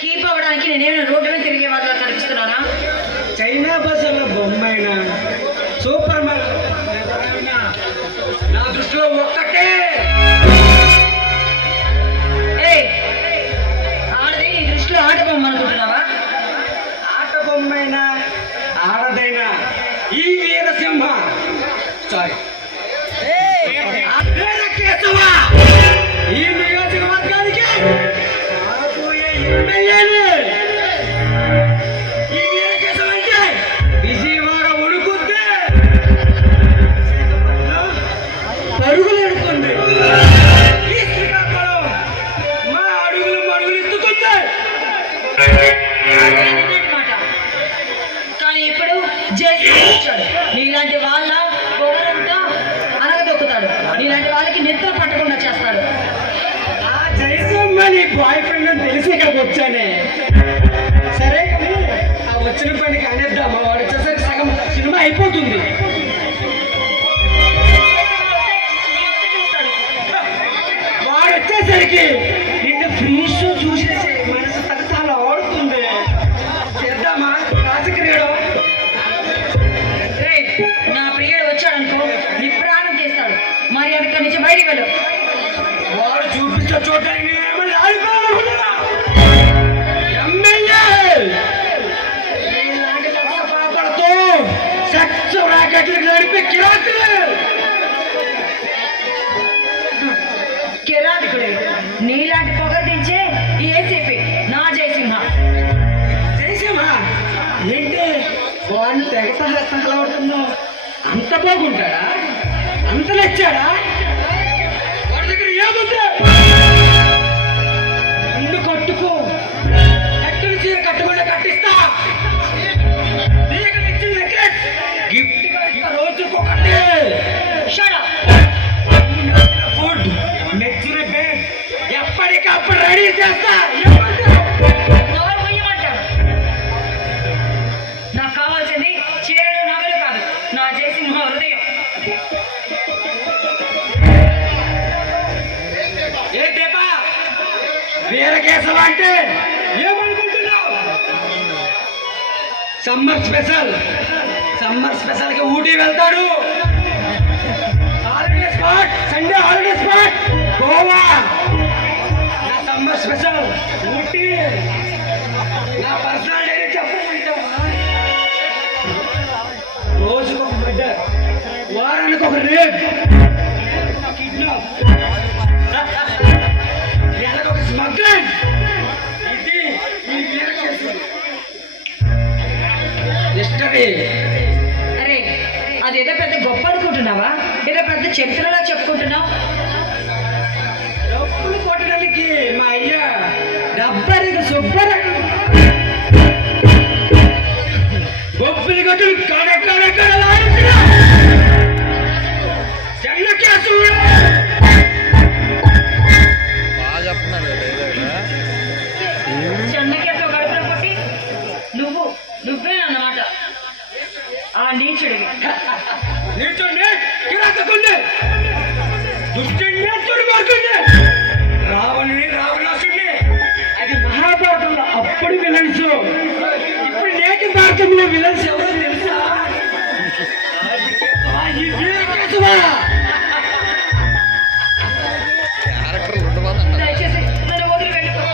Keep అవ్వడానికి నేనేమైనా road మీద తిరిగే వాళ్ళ కనిపిస్తున్నానా? చైనా బస్సుల బొమ్మైనా సూపర్ నా దృష్టిలో ఒక్కటే. ఆడది నీ దృష్టిలో ఆట బొమ్మ అనుకుంటున్నావా? ఆట బొమ్మైనా ఆడదైనా ఈ వీరసింహ సారీ ఈ నియోజకవర్గానికి రాబోయే ఎమ్మెల్యేలు. ఈ వీరకేశం అంటే విజయవాడ ఉడుకుద్ది, పరుగులు ఎడుతుంది. ఈ శ్రీకాకుళం మా అడుగులు మడుగులు ఎత్తుకుంది. కానీ ఇప్పుడు జైలు నీలాంటి వాళ్ళ పొగరంతా అనగదొక్కుతాడు. నీలాంటి వాళ్ళకి నిద్ర పట్టకుండా చేస్తాడు. ఆ జయసమ్మ నీ బాయ్ ఫ్రెండ్ అని తెలిసి ఇక్కడికి వచ్చానే. సరే కానీ ఆ వచ్చిన పని కానిద్దామా? వాడు వచ్చేసరికి సగం సినిమా అయిపోతుంది. వాడు వచ్చేసరికి నిన్ను ఫ్రీ షో చూసేసి మనసు తగతాలు ఆడుతుంది. చేద్దామా రాజక్రీడం? నా ప్రియుడు వచ్చాడనుకో నీ ప్రాణం చేస్తాడు. మరి అక్కడి నుంచి బయటికి వెళ్ళు. వాడు చూపిస్తే చూడడానికి నేనేమన్నా ఆడుకోవాలనుకున్నా? ఎమ్మెల్యే ఇలాంటి పాపలతో సెక్స్ రాకెట్లకు నడిపే కిరాతకుడు నీలాంటి పొగర్దించే ఏసీపీ నా జయసింహ. జయసింహ ఏంటి వాడిని తెగ తగలవుతున్నావు? అంత బాగుంటాడా? అంత నచ్చాడా? వాడి దగ్గర ఏముంది? ముందు కట్టుకో, కట్టిన చీర కట్టుకుంటే కట్టిస్తా. నీకు నచ్చిన నెక్లెస్ గిఫ్ట్ గా రోజుకొకటి. ఫుడ్ నచ్చిన బెడ్ ఎప్పటికప్పుడు రెడీ చేస్తా. నాకు కావాల్సింది చీరలు నగలు కాదు, నా జయసింహ హృదయం. ఏ దేపా వీరకేశవ అంటే ఏమనుకుంటున్నావు? సమ్మర్ స్పెషల్ కి ఊటీ వెళ్తాడు. Holiday spot, Sunday holiday spot Goa. నా సమ్మర్ స్పెషల్ ఊటీ. నా పర్సనల్ డైరీ చెప్పమంటావా? రోజుకొక మర్డర్, వారానికి ఒక రేప్, కిడ్నాప్, నెలకొక స్మగ్లింగ్. ఇది ఈ వీరకేశం హిస్టరీ. అరే అదేదో పెద్ద గొప్ప అనుకుంటున్నావా? ఏదో పెద్ద చరిత్రలా చెప్పుకుంటున్నావు. డబ్బులు కొట్టడానికి మా అయ్యా డబ్బరికి శుభ్రం గొప్పలు కొట్టు కడకడకడలాడుతున్నా చెన్నకేసు. చెన్నకేతో గడుపున కొట్టి నువ్వే అన్నమాట ఆ నీచుడివి. నీచుడిని కిరాతకుండి, దుష్టుడిని దుర్మార్గుడిని, రావణుని రావణాసుడిని. అది మహాభారతంలో అప్పుడు విలన్స్. ఇప్పుడు నేటి భారతంలో విలన్స్ ఎవరో తెలుసా? ఈ వీరకేశవ. దయచేసి నన్ను వదిలి వెళ్ళిపో.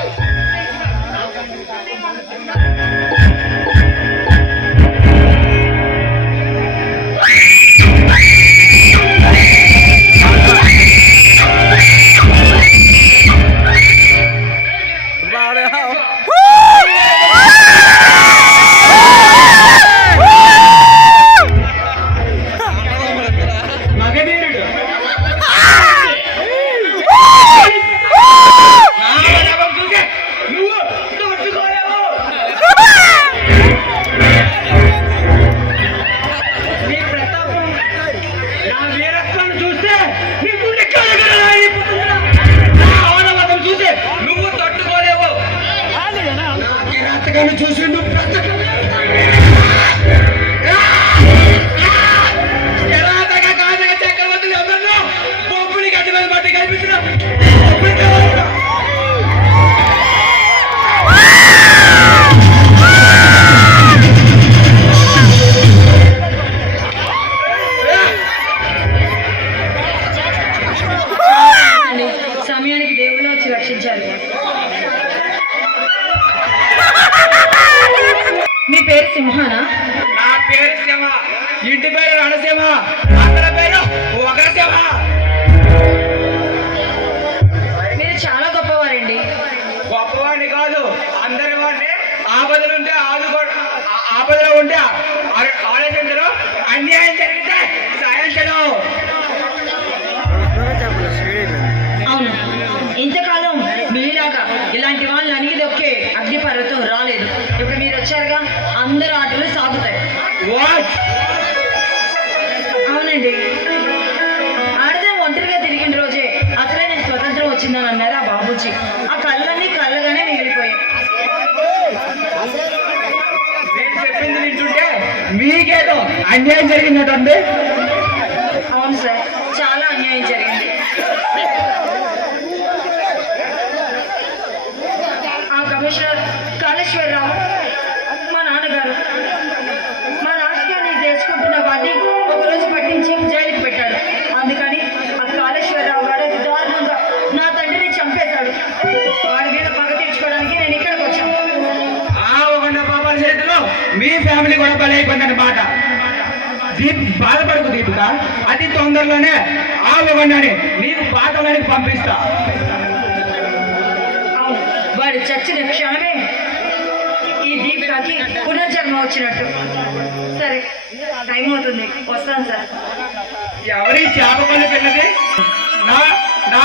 మగధీరుడు నువ్వు తట్టుకోలేవు. నీ ప్రతాపం, నా వీరత్వాన్ని చూస్తే నీ గుండె కలగలలాడిపోతుందిరా. నా ఆనవతం చూసి నువ్వు తట్టుకోలేవు. నా కిరాతకాన్ని చూసి నువ్వు బ్రతకలేవు. కిరాతక కాదక చక్రవర్తులు ఎవరినో బొబ్బుని గడ్డి మీద పట్టి కనిపించిన సింహానా? నా పేరు సింహ, ఇంటి పేరు రణసింహ, అందరి పేరు ఒక సింహ. మీరు చాలా గొప్పవారండి. గొప్పవాడిని కాదు, అందరి వాడిని. ఆపదలు ఉంటే ఆపదలో ఉంటే ఆలోచించరు, అన్యాయం జరిగితే సాయించరు. అవును, ఇంతకాలం మీలాగా ఇలాంటి వాళ్ళని అణిగి దొక్కే అగ్నిపర్వతం రాలేదు. ఇప్పుడు మీరు వచ్చారుగా, అందరు ఆటలు సాగుతాయి. వాట్? అవునండి, ఆడదే ఒంటరిగా తిరిగిన రోజే అసలైన స్వతంత్రం వచ్చిందని అన్నారు ఆ బాబూజీ. ఆ కళ్ళన్నీ కళ్ళగానే మిగిలిపోయాయి. నేను చెప్పింది వింటుంటే మీకేదో అన్యాయం జరిగినట్టుంది. అవును సార్, చాలా అన్యాయం జరిగింది. ఆ కమిషనర్ కాళేశ్వరరావు మా నాన్నగారు మా రాష్ట్రాన్ని తెచ్చుకుంటున్న వాడిని ఒకరోజు పట్టించి జైలుకి పెట్టాడు. అందుకని ఆ కాళేశ్వరరావు గారు అతి దారుణంగా నా తండ్రిని చంపేశాడు. వాడి మీద పగ తీర్చుకోవడానికి నేను ఇక్కడికి వచ్చాను. ఆ ఒక పాపాల చేతిలో మీ ఫ్యామిలీ కూడా బలైపోయిందన్నమాట. బాధపడకు దీపిక, అతి తొందరలోనే ఆ ఒకని నీకు పాఠానికి పంపిస్తా. అవును, వాడు చచ్చిన క్షణమే ఈ దీపికకి పునర్జన్మ వచ్చినట్టు. సరే, టైం అవుతుంది, వస్తాను సార్. ఎవరి చేప పని పిల్లది? నా